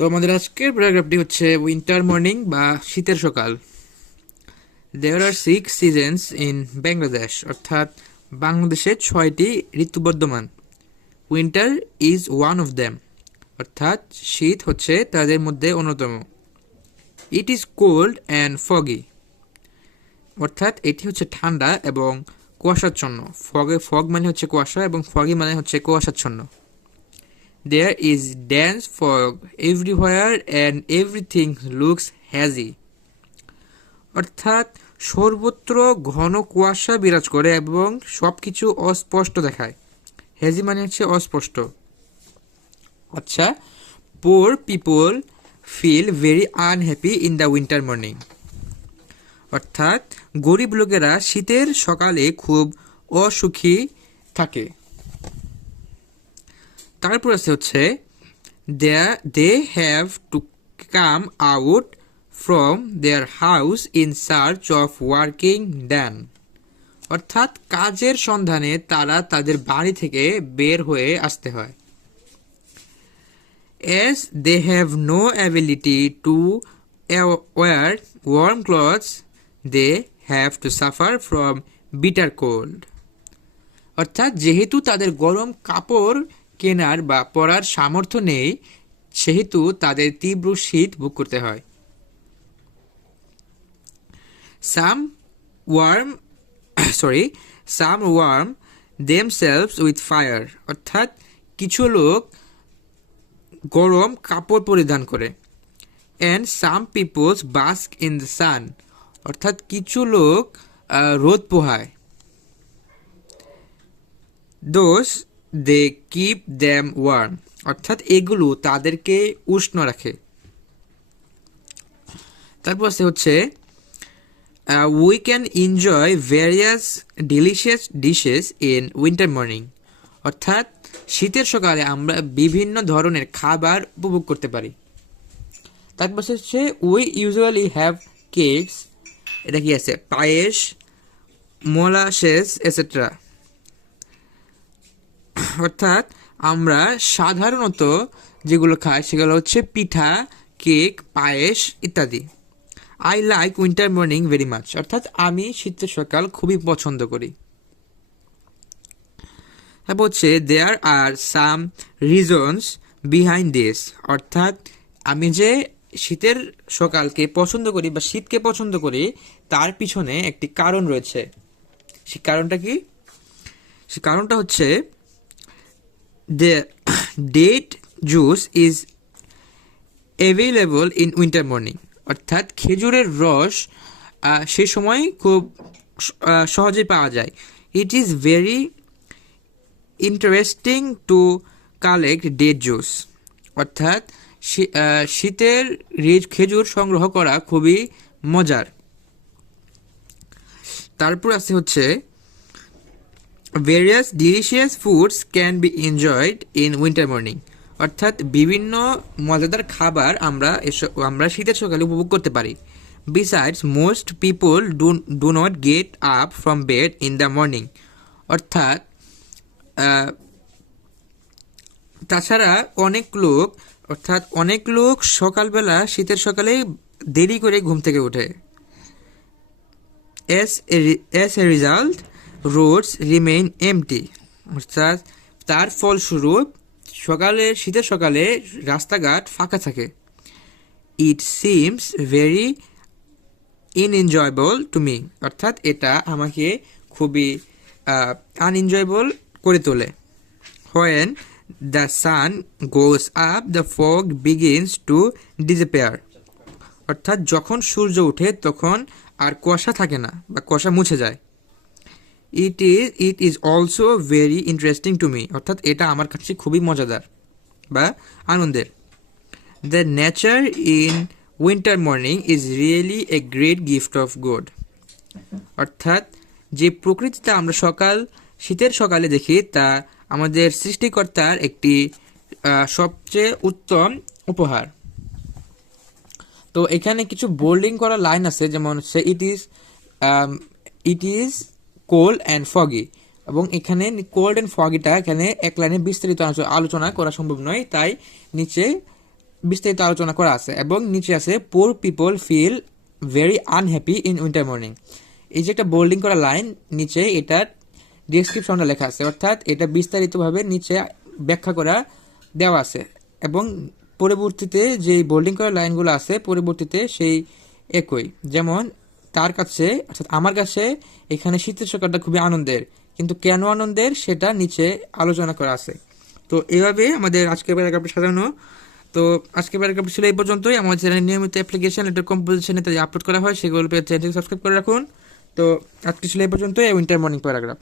তো আমাদের আজকের প্যারাগ্রাফটি হচ্ছে উইন্টার মর্নিং বা শীতের সকাল। দেয়ার আর 6 সিজনস ইন বাংলাদেশ, অর্থাৎ বাংলাদেশে 6টি ঋতু বর্তমান। Winter is one of them, অর্থাৎ শীত হচ্ছে তাদের মধ্যে অন্যতম। It is cold and foggy, অর্থাৎ এটি হচ্ছে ঠান্ডা এবং কুয়াশাচ্ছন্ন। ফগ মানে হচ্ছে কুয়াশা এবং ফগি মানে হচ্ছে কুয়াশাচ্ছন্ন। There is dense fog everywhere and everything looks hazy. অর্থাৎ সর্বত্র ঘন কুয়াশা বিরাজ করে এবং সবকিছু অস্পষ্ট দেখায়। হ্যাজি মানে হচ্ছে অস্পষ্ট। আচ্ছা, poor people feel very unhappy in the winter morning. অর্থাৎ গরিব লোকেরা শীতের সকালে খুব অসুখী থাকে। তারপর আছে হচ্ছে they have to come out from their house in search of working done. অর্থাৎ কাজের সন্ধানে তারা তাদের বাড়ি থেকে বের হয়ে আসতে হয়। As they have no ability to wear warm clothes, they have to suffer from bitter cold. অর্থাৎ যেহেতু তাদের গরম কাপড় কেনার বা পরার সামর্থ্য নেই, সেহেতু তাদের তীব্র শীত ভোগ করতে হয়। Some warm themselves with fire. অর্থাৎ কিছু লোক গরম কাপড় পরিধান করে। And some people bask in the sun. অর্থাৎ কিছু লোক রোদ পোহায়। Those they keep them warm. অর্থাৎ এগুলো তাদেরকে উষ্ণ রাখে। তারপর হচ্ছে we can enjoy various delicious dishes in winter morning. অর্থাৎ শীতের সকালে আমরা বিভিন্ন ধরনের খাবার উপভোগ করতে পারি। তারপর হচ্ছে we usually have cakes, এটা কি আছে, পায়েস, মোলাসেস এটসেট্রা। অর্থাৎ আমরা সাধারণত যেগুলো খাই সেগুলো হচ্ছে পিঠা, কেক, পায়েস ইত্যাদি। I like winter morning very much. অর্থাৎ আমি শীতের সকাল খুবই পছন্দ করি। তারপর হচ্ছে দেয়ার আর সাম রিজনস বিহাইন্ড দিস। অর্থাৎ আমি যে শীতের সকালকে পছন্দ করি বা শীতকে পছন্দ করি তার পিছনে একটি কারণ রয়েছে। সে কারণটা কি? সে কারণটা হচ্ছে the date juice is available in winter morning. অর্থাৎ খেজুরের রস সে সময় খুব সহজে পাওয়া যায়। It is very interesting to collect date juice. অর্থাৎ শীতের খেজুর সংগ্রহ করা খুবই মজার। তারপর আছে হচ্ছে various delicious foods can be enjoyed in winter morning. অর্থাৎ বিভিন্ন মজাদার খাবার আমরা শীতের সকালে উপভোগ করতে পারি। Besides, most people do not get up from bed in the morning. অর্থাৎ তাছাড়া অনেক লোক সকালবেলা শীতের সকালে দেরি করে ঘুম থেকে ওঠে। As a result, roads remain empty. অর্থাৎ তার ফলস্বরূপ শীতের সকালে রাস্তাঘাট ফাঁকা থাকে। It seems very unenjoyable to me. অর্থাৎ এটা আমাকে খুবই আনএনজয়েবল করে তোলে। When the sun goes up, the fog begins to disappear. অর্থাৎ যখন সূর্য ওঠে তখন আর কুয়াশা থাকে না বা কুয়াশা মুছে যায়। It is also very interesting to me. অর্থাৎ এটা আমার কাছে খুবই মজাদার বা আনন্দের। The nature in winter morning is really a great gift of God. অর্থাৎ যে প্রকৃতিটা আমরা শীতের সকালে দেখি তা আমাদের সৃষ্টিকর্তার একটি সবচেয়ে উত্তম উপহার। তো এখানে কিছু বোল্ডিং করা লাইন আছে, যেমন it is cold and foggy, এবং এখানে কোল্ড অ্যান্ড ফগিটা এখানে এক লাইনে বিস্তারিত আলোচনা করা সম্ভব নয়, তাই নিচে বিস্তারিত আলোচনা করা আছে এবং নিচে আছে poor people feel very unhappy in winter morning. এই যে একটা বোল্ডিং করা লাইন, নিচে এটার ডেসক্রিপশনটা লেখা আছে, অর্থাৎ এটা বিস্তারিতভাবে নিচে ব্যাখ্যা করা দেওয়া আছে এবং পরবর্তীতে যে বোল্ডিং করা লাইনগুলো আছে পরবর্তীতে সেই একই। যেমন তার কাছে অর্থাৎ আমার কাছে এখানে শীতের সকালটা খুবই আনন্দের, কিন্তু কেন আনন্দের সেটা নিচে আলোচনা করা আছে। তো এভাবে আমাদের আজকের প্যারাগ্রাফটা সাজানো। তো আজকের প্যারাগ্রাফ ছিল এই পর্যন্তই। আমাদের চ্যানেলে নিয়মিত অ্যাপ্লিকেশন লেটার কম্পোজিশন ইত্যাদি আপলোড করা হয়, সেগুলো পেয়ে চ্যানেলটি সাবস্ক্রাইব করে রাখুন। তো আজকে ছিল এই পর্যন্তই উইন্টার মর্নিং প্যারাগ্রাফ।